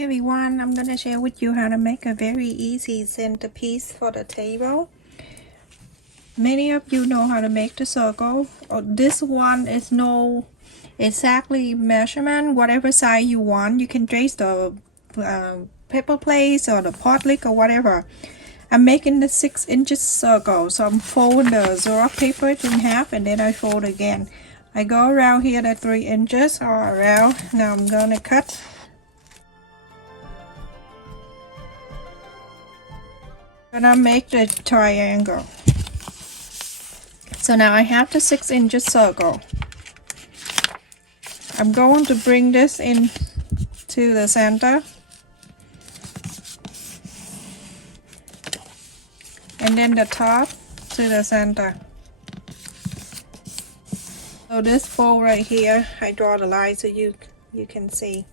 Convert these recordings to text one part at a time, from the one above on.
Hi everyone, I'm gonna share with you how to make a very easy centerpiece for the table. Many of you know how to make the circle. This one is no exactly measurement, whatever size you want. You can trace the paper plates or the pot lick or whatever. I'm making the 6 inches circle, so I'm folding the Xerox paper in half and then I fold again. I go around here the 3 inches or around. Now I'm gonna cut. Gonna make the triangle. So now I have the 6 inches circle. I'm going to bring this in to the center, and then the top to the center. So this fold right here, I draw the line so you can see.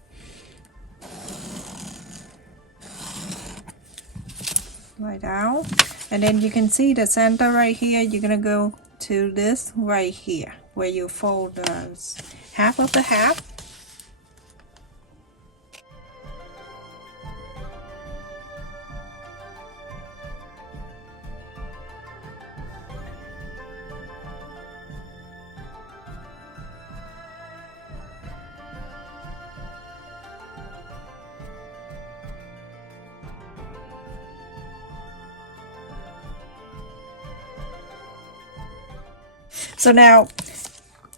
Like down, and then you can see the center right here. You're gonna go to this right here where you fold half of the half. So now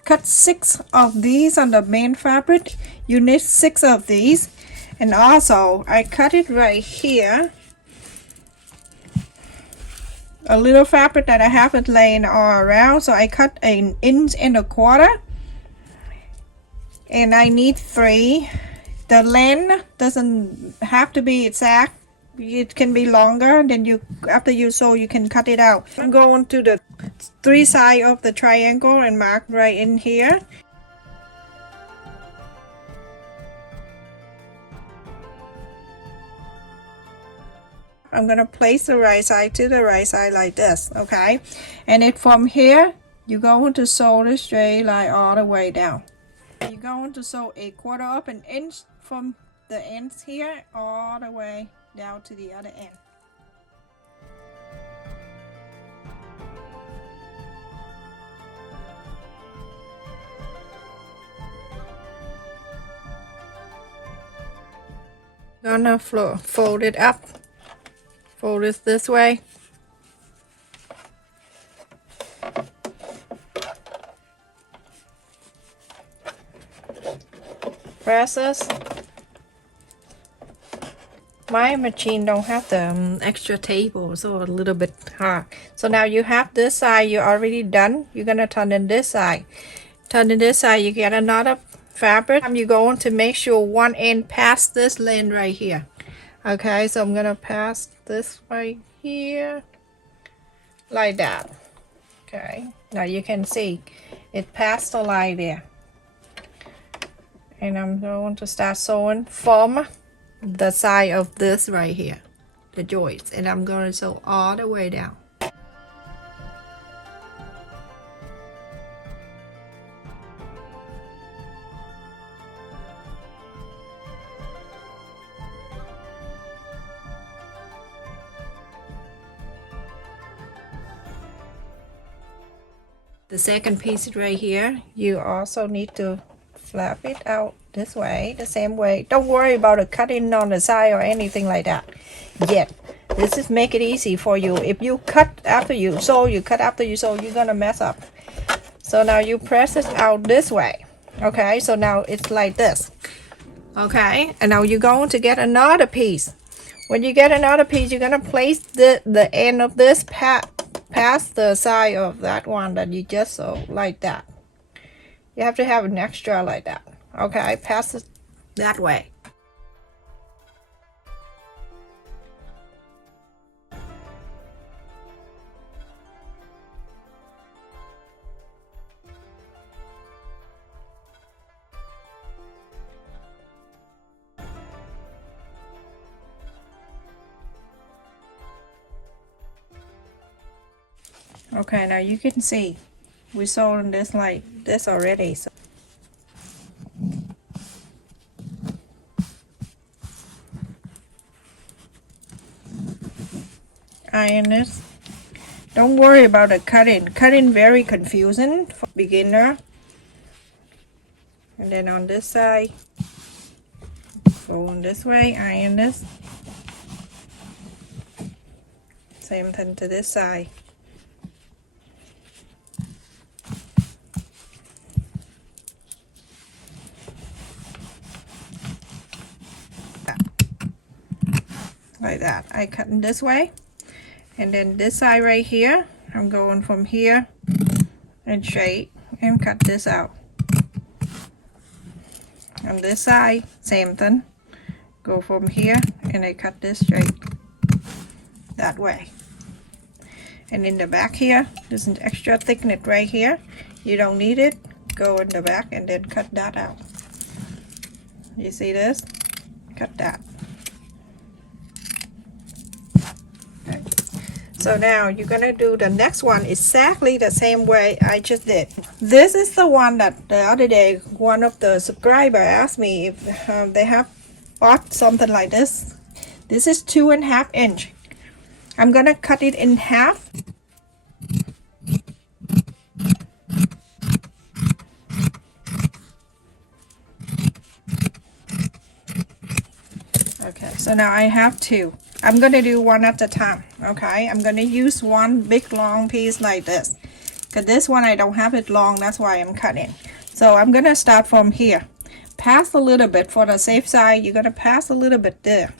cut 6 of these on the main fabric. You need 6 of these, and also I cut it right here, a little fabric that I have it laying all around, so I cut 1.25 inches, and I need 3. The length doesn't have to be exact, it can be longer. Then you, after you sew, you can cut it out. I'm going to the 3 sides of the triangle and mark right in here. I'm gonna place the right side to the right side like this, okay? And it from here, you're going to sew the straight line all the way down. You're going to sew 1/4 inch from the ends here all the way down to the other end. Gonna fold it up, fold it this way. Presses. My machine don't have the extra table, so a little bit hard. So now you have this side, you're already done. You're gonna turn in this side. Turn in this side, you get another fabric. You're going to make sure one end past this lane right here. Okay, so I'm gonna pass this right here, like that. Okay, now you can see it passed the line there. And I'm going to start sewing from the side of this right here, the joints, and I'm going to sew all the way down. The second piece right here, you also need to flap it out this way, the same way. Don't worry about it cutting on the side or anything like that yet. This is make it easy for you. If you cut after you sew, you cut after you sew, you're gonna mess up. So now you press it out this way. Okay, so now it's like this. Okay, and now you're going to get another piece. When you get another piece, you're gonna place the end of this past the side of that one that you just sewed, like that. You have to have an extra like that. Okay, pass it that way. Okay, now you can see we sewed this like this already. So iron this. Don't worry about the cutting. Cutting very confusing for beginner. And then on this side, fold this way, iron this. Same thing to this side. Like that. I cut in this way. And then this side right here, I'm going from here and straight and cut this out. On this side, same thing. Go from here and I cut this straight that way. And in the back here, there's an extra thickness right here. You don't need it. Go in the back and then cut that out. You see this? Cut that. Okay. So now you're gonna do the next one exactly the same way I just did. This is the one that the other day one of the subscribers asked me if they have bought something like this. This is 2.5 inches. I'm gonna cut it in half. Okay, so now I have two. I'm gonna do one at a time. Okay, I'm gonna use one big long piece like this, because this one I don't have it long, that's why I'm cutting. So I'm gonna start from here. Pass a little bit for the safe side. You're gonna pass a little bit there.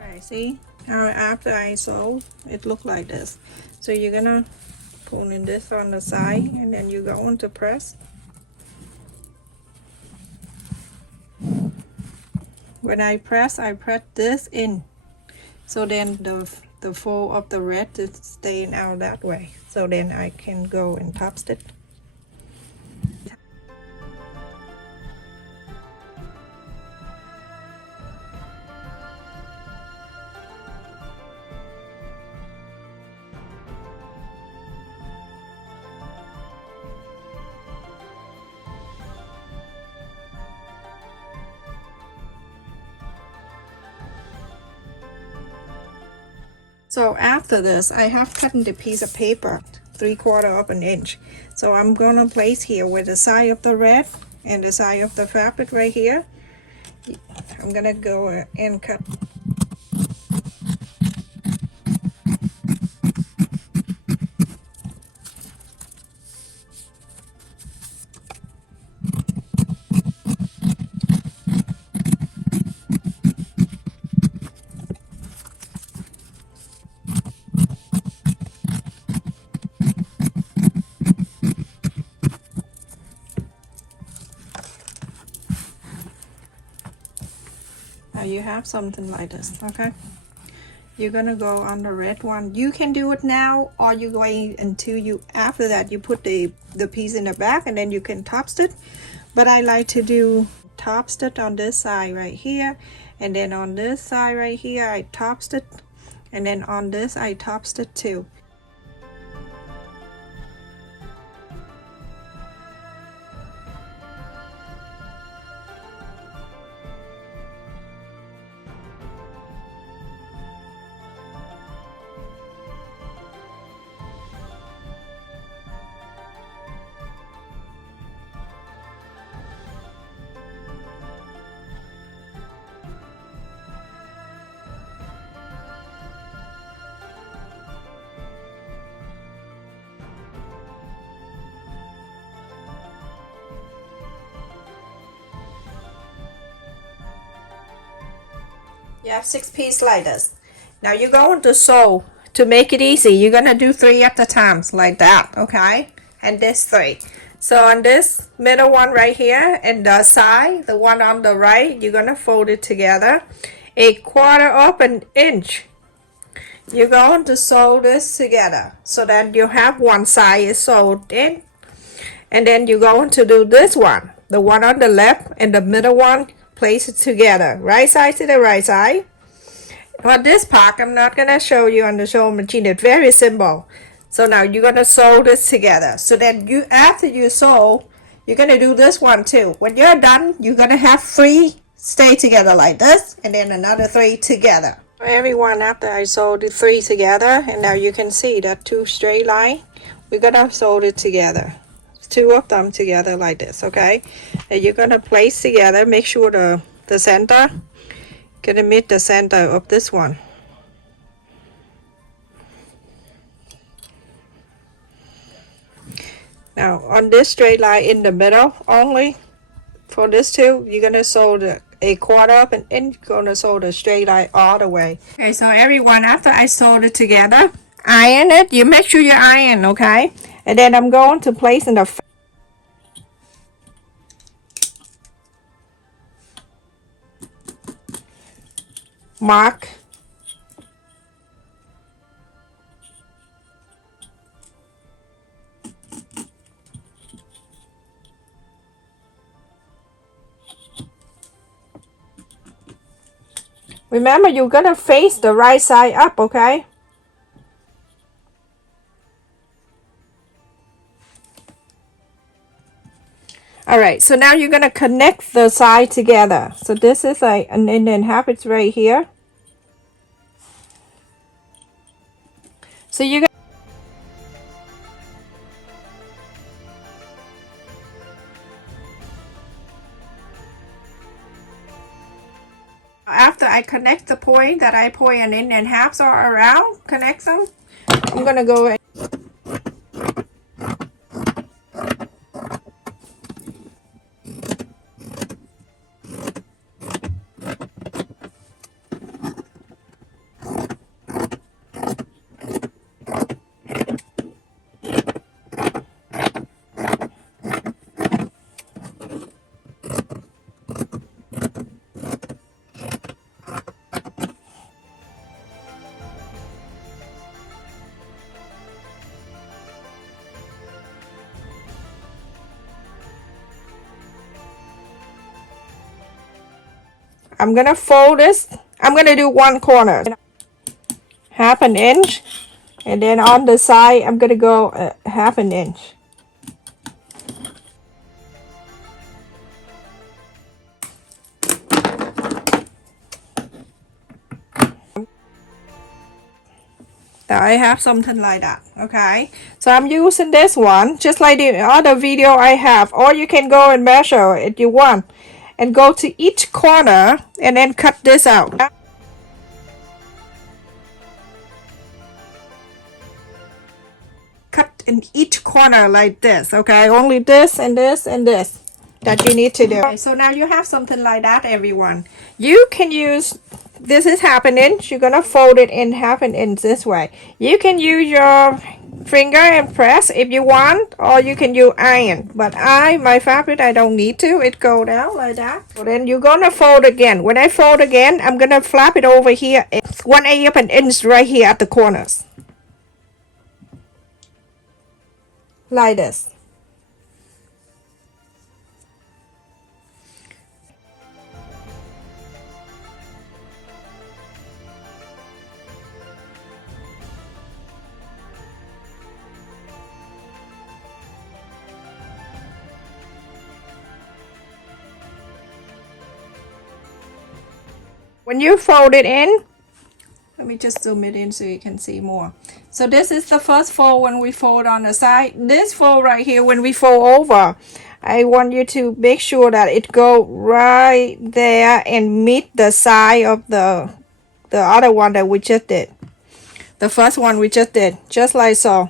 Okay, see how after I sew it looked like this. So you're gonna pull in this on the side and then you go on to press. When I press this in, so then the fold of the red is staying out that way, so then I can go and top stitch. So after this, I have cut the piece of paper 3/4 of an inch. So I'm gonna place here with the side of the red and the side of the fabric right here. I'm gonna go and cut. You have something like this. Okay, you're gonna go on the red one. You can do it now, or you going until you after that you put the piece in the back and then you can top stitch. But I like to do top stitch on this side right here, and then on this side right here I top stitch, and then on this I top stitch too. You have 6 pieces like this. Now you're going to sew. To make it easy, you're gonna do 3 at a time, like that, okay? And this 3. So on this middle one right here and the side, the one on the right, you're gonna fold it together 1/4 of an inch. You're going to sew this together so that you have one side is sewed in, and then you're going to do this one, the one on the left and the middle one, place it together, right side to the right side. For this part, I'm not gonna show you on the sewing machine. It's very simple. So now you're gonna sew this together. So then you, after you sew, you're gonna do this one too. When you're done, you're gonna have 3 stay together like this, and then another 3 together. For everyone, after I sewed the 3 together, and now you can see that 2 straight line, we're gonna sew it together. 2 of them together like this, okay? And you're gonna place together. Make sure the center. Gonna meet the center of this one. Now on this straight line in the middle only, for this 2, you're gonna sew the 1/4 of an inch. Gonna sew the straight line all the way. Okay, so everyone, after I sewed it together, iron it. You make sure you iron, okay? And then I'm going to place in the mark. Remember, you're gonna face the right side up, okay? Alright, so now you're gonna connect the side together. So this is like an inch and a half, it's right here. So you're after I connect the point that I point an inch and a half or around, connect them, I'm gonna go I'm gonna fold this. I'm gonna do 1 corner, 1/2 inch, and then on the side I'm gonna go 1/2 inch. Now I have something like that, okay? So I'm using this one just like the other video I have, or you can go and measure if you want and go to each corner and then cut this out. Cut in each corner like this, okay? Only this and this and this that you need to do. Okay, so now you have something like that, everyone. You can use, this is 1/2 inch. You're gonna fold it in 1/2 inch this way. You can use your finger and press if you want, or you can use iron, but my fabric I don't need to. It go down like that. So then you're gonna fold again. When I fold again, I'm gonna flap it over here. It's 1/8 of an inch right here at the corners, like this. When you fold it in, let me just zoom it in so you can see more. So this is the first fold when we fold on the side. This fold right here, when we fold over, I want you to make sure that it go right there and meet the side of the other one that we just did. The first one we just did, just like so,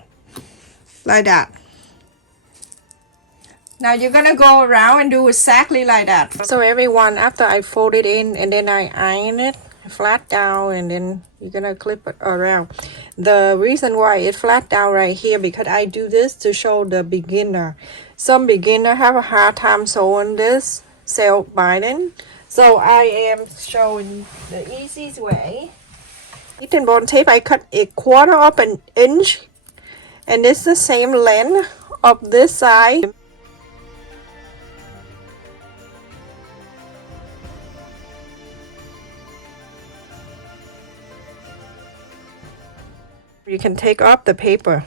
like that. Now you're gonna go around and do exactly like that. So everyone, after I fold it in and then I iron it, flat down, and then you're gonna clip it around. The reason why it flat down right here, because I do this to show the beginner. Some beginner have a hard time sewing this self binding, so I am showing the easiest way. N Bond tape, I cut a 1/4 of an inch, and it's the same length of this side. You can take off the paper.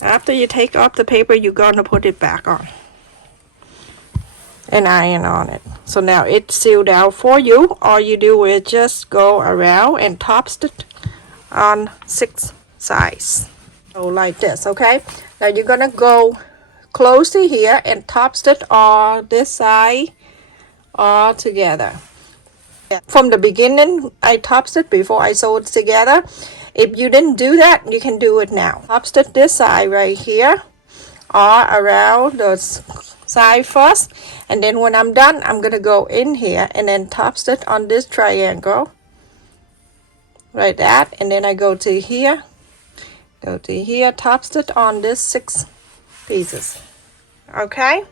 After you take off the paper, you're gonna put it back on and iron on it. So now it's sealed out for you. All you do is just go around and top stitch on 6 sides. So like this, okay? Now you're gonna go close to here and top stitch all this side all together. From the beginning, I top stitch before I sew it together. If you didn't do that, you can do it now. Top stitch this side right here, all around the side first, and then when I'm done, I'm gonna go in here and then top stitch on this triangle, like that, and then I go to here, top stitch on this 6 pieces. Okay.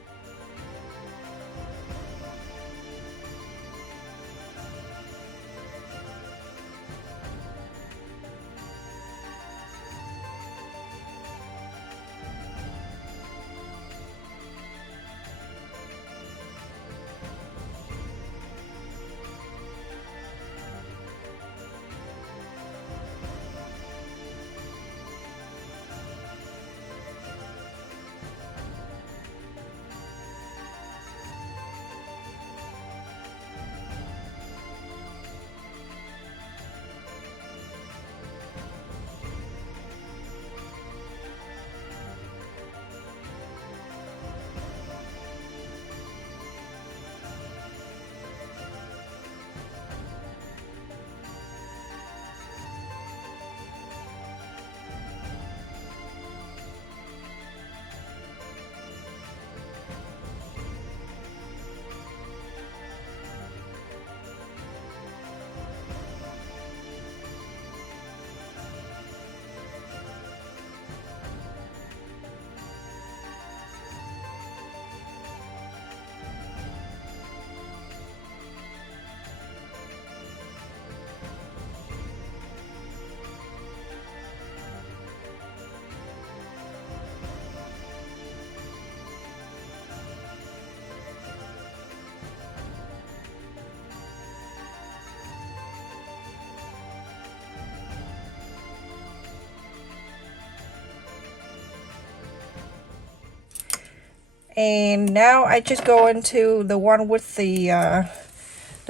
And now I just go into the one with the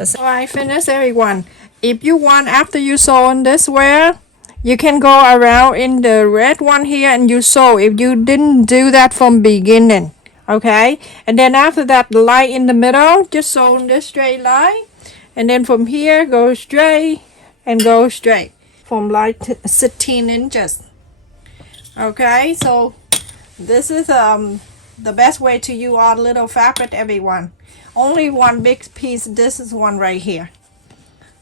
so I finished, everyone. If you want, after you sew on this wear, you can go around in the red one here and you sew if you didn't do that from beginning. Okay, and then after that, the line in the middle, just sew on this straight line, and then from here go straight and go straight from like 16 inches. Okay, so this is the best way to use our little fabric, everyone. Only one big piece. This is one right here.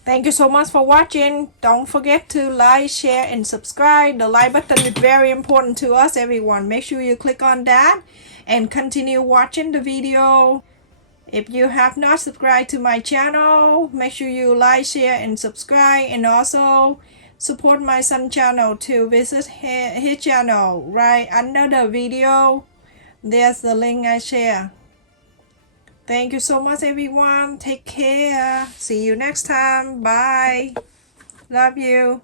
Thank you so much for watching. Don't forget to like, share, and subscribe. The like button is very important to us, everyone. Make sure you click on that and continue watching the video. If you have not subscribed to my channel, make sure you like, share, and subscribe, and also support my son's channel to visit his channel right under the video. There's the link I share. Thank you so much, everyone. Take care. See you next time. Bye. Love you.